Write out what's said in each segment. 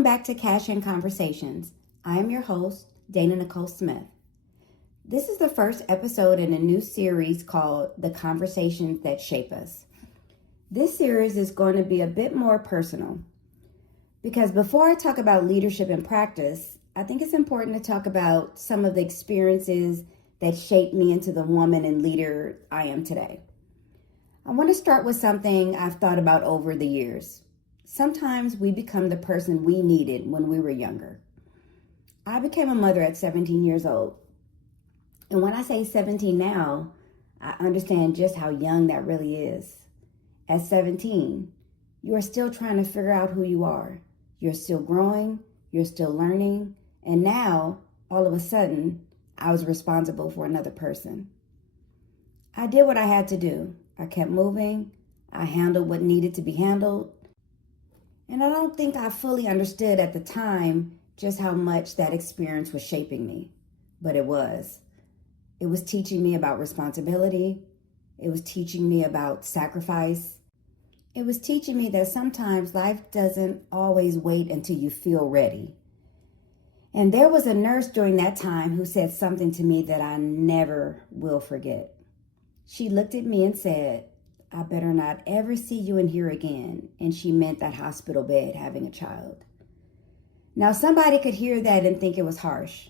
Welcome back to CASHIN Conversations. I am your host, Dana Nicole Smith. This is the first episode in a new series called The Conversations That Shape Us. This series is going to be a bit more personal because before I talk about leadership and practice, I think it's important to talk about some of the experiences that shaped me into the woman and leader I am today. I want to start with something I've thought about over the years. Sometimes we become the person we needed when we were younger. I became a mother at 17 years old. And when I say 17 now, I understand just how young that really is. At 17, you are still trying to figure out who you are. You're still growing, you're still learning, and now, all of a sudden, I was responsible for another person. I did what I had to do. I kept moving, I handled what needed to be handled, and I don't think I fully understood at the time just how much that experience was shaping me, but it was. It was teaching me about responsibility. It was teaching me about sacrifice. It was teaching me that sometimes life doesn't always wait until you feel ready. And there was a nurse during that time who said something to me that I never will forget. She looked at me and said, "I better not ever see you in here again." And she meant that hospital bed having a child. Now, somebody could hear that and think it was harsh,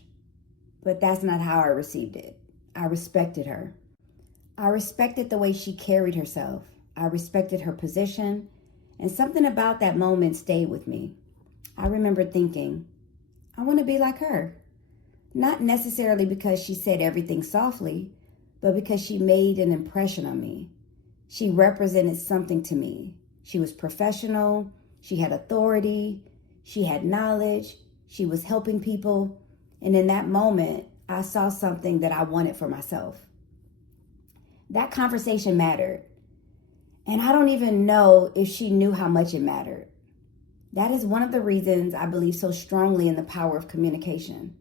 but that's not how I received it. I respected her. I respected the way she carried herself. I respected her position, and something about that moment stayed with me. I remember thinking, I want to be like her. Not necessarily because she said everything softly, but because she made an impression on me. She represented something to me. She was professional, she had authority, she had knowledge, she was helping people, and in that moment, I saw something that I wanted for myself. That conversation mattered, and I don't even know if she knew how much it mattered. That is one of the reasons I believe so strongly in the power of communication.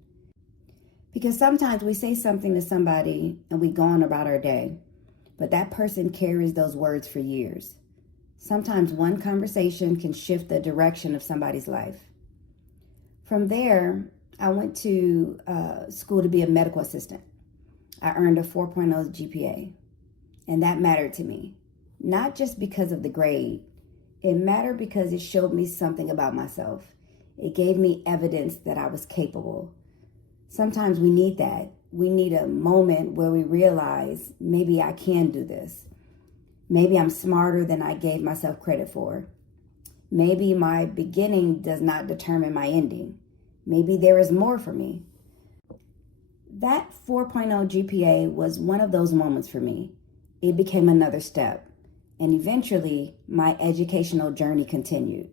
Because sometimes we say something to somebody and we go on about our day, but that person carries those words for years. Sometimes one conversation can shift the direction of somebody's life. From there, I went to school to be a medical assistant. I earned a 4.0 GPA, and that mattered to me. Not just because of the grade. It mattered because it showed me something about myself. It gave me evidence that I was capable. Sometimes we need that. We need a moment where we realize, maybe I can do this. Maybe I'm smarter than I gave myself credit for. Maybe my beginning does not determine my ending. Maybe there is more for me. That 4.0 GPA was one of those moments for me. It became another step. And eventually, my educational journey continued.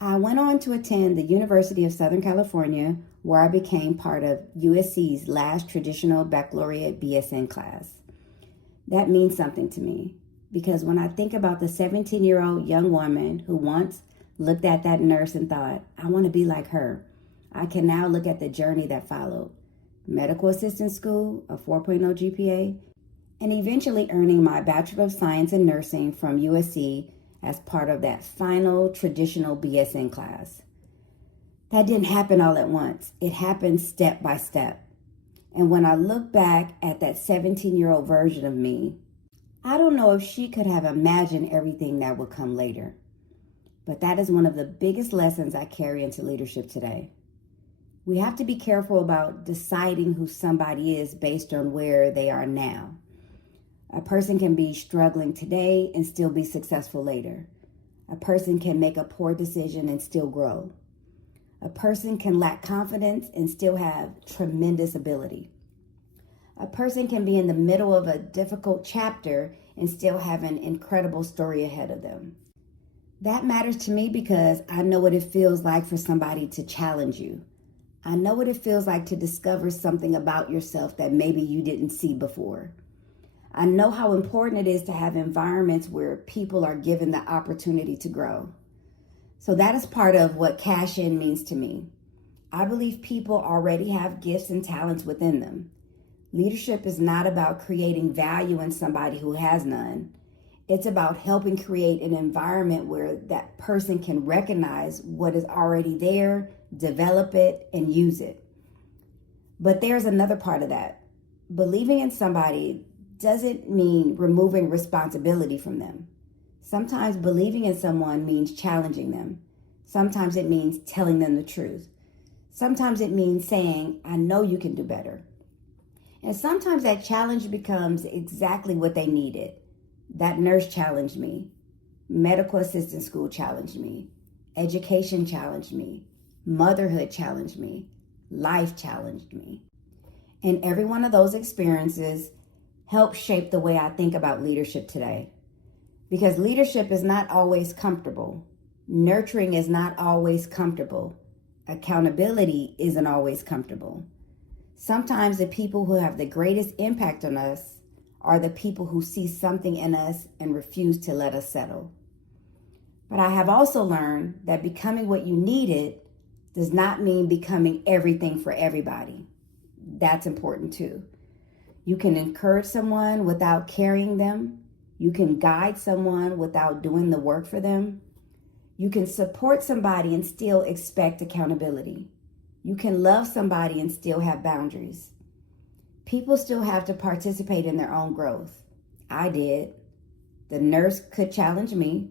I went on to attend the University of Southern California, where I became part of USC's last traditional baccalaureate BSN class. That means something to me, because when I think about the 17-year-old young woman who once looked at that nurse and thought, I want to be like her, I can now look at the journey that followed. Medical assistant school, a 4.0 GPA, and eventually earning my Bachelor of Science in nursing from USC as part of that final traditional BSN class. That didn't happen all at once. It happened step by step. And when I look back at that 17-year-old version of me, I don't know if she could have imagined everything that would come later. But that is one of the biggest lessons I carry into leadership today. We have to be careful about deciding who somebody is based on where they are now. A person can be struggling today and still be successful later. A person can make a poor decision and still grow. A person can lack confidence and still have tremendous ability. A person can be in the middle of a difficult chapter and still have an incredible story ahead of them. That matters to me because I know what it feels like for somebody to challenge you. I know what it feels like to discover something about yourself that maybe you didn't see before. I know how important it is to have environments where people are given the opportunity to grow. So that is part of what CASHIN means to me. I believe people already have gifts and talents within them. Leadership is not about creating value in somebody who has none. It's about helping create an environment where that person can recognize what is already there, develop it, and use it. But there's another part of that. Believing in somebody doesn't mean removing responsibility from them. Sometimes believing in someone means challenging them. Sometimes it means telling them the truth. Sometimes it means saying, I know you can do better. And sometimes that challenge becomes exactly what they needed. That nurse challenged me. Medical assistant school challenged me. Education challenged me. Motherhood challenged me. Life challenged me. And every one of those experiences helped shape the way I think about leadership today. Because leadership is not always comfortable. Nurturing is not always comfortable. Accountability isn't always comfortable. Sometimes the people who have the greatest impact on us are the people who see something in us and refuse to let us settle. But I have also learned that becoming what you needed does not mean becoming everything for everybody. That's important too. You can encourage someone without carrying them. You can guide someone without doing the work for them. You can support somebody and still expect accountability. You can love somebody and still have boundaries. People still have to participate in their own growth. I did. The nurse could challenge me.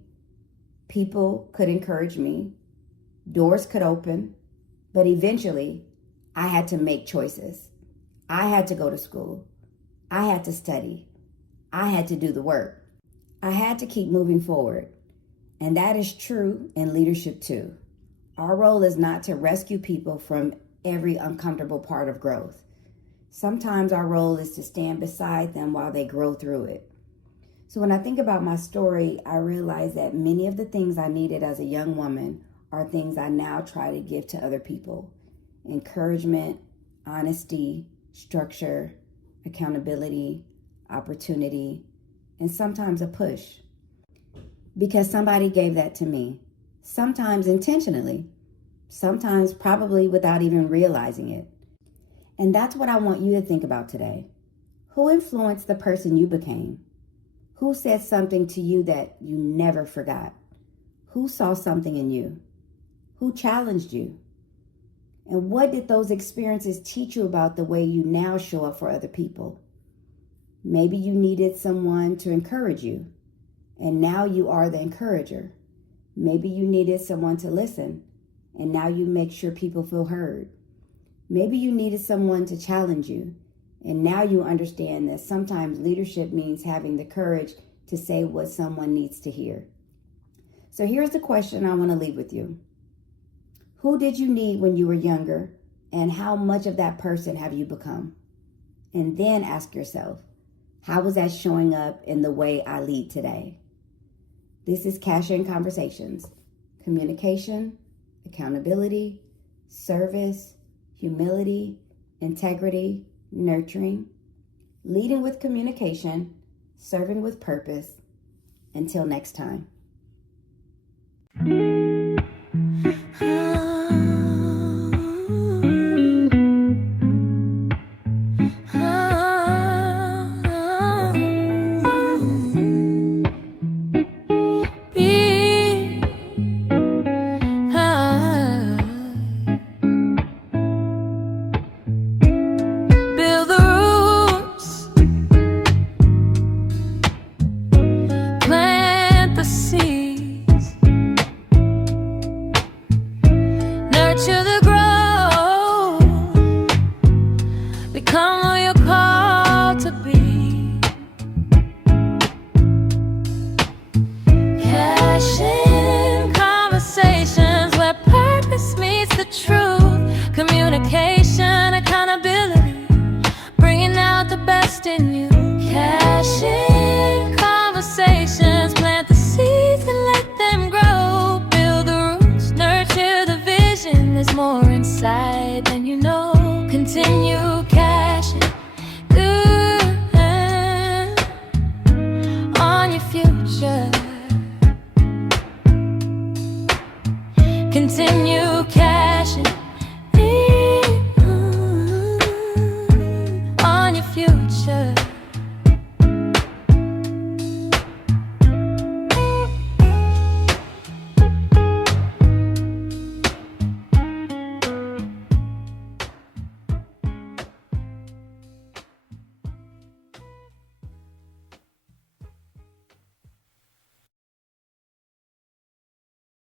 People could encourage me. Doors could open. But eventually, I had to make choices. I had to go to school. I had to study. I had to do the work. I had to keep moving forward. And that is true in leadership too. Our role is not to rescue people from every uncomfortable part of growth. Sometimes our role is to stand beside them while they grow through it. So when I think about my story, I realize that many of the things I needed as a young woman are things I now try to give to other people. Encouragement, honesty, structure, accountability, opportunity, and sometimes a push. Because somebody gave that to me. Sometimes intentionally, sometimes probably without even realizing it. And that's what I want you to think about today. Who influenced the person you became? Who said something to you that you never forgot? Who saw something in you? Who challenged you? And what did those experiences teach you about the way you now show up for other people? Maybe you needed someone to encourage you, and now you are the encourager. Maybe you needed someone to listen, and now you make sure people feel heard. Maybe you needed someone to challenge you, and now you understand that sometimes leadership means having the courage to say what someone needs to hear. So here's the question I want to leave with you. Who did you need when you were younger, and how much of that person have you become? And then ask yourself, how is that showing up in the way I lead today? This is CASHIN Conversations. Communication, accountability, service, humility, integrity, nurturing, leading with communication, serving with purpose. Until next time.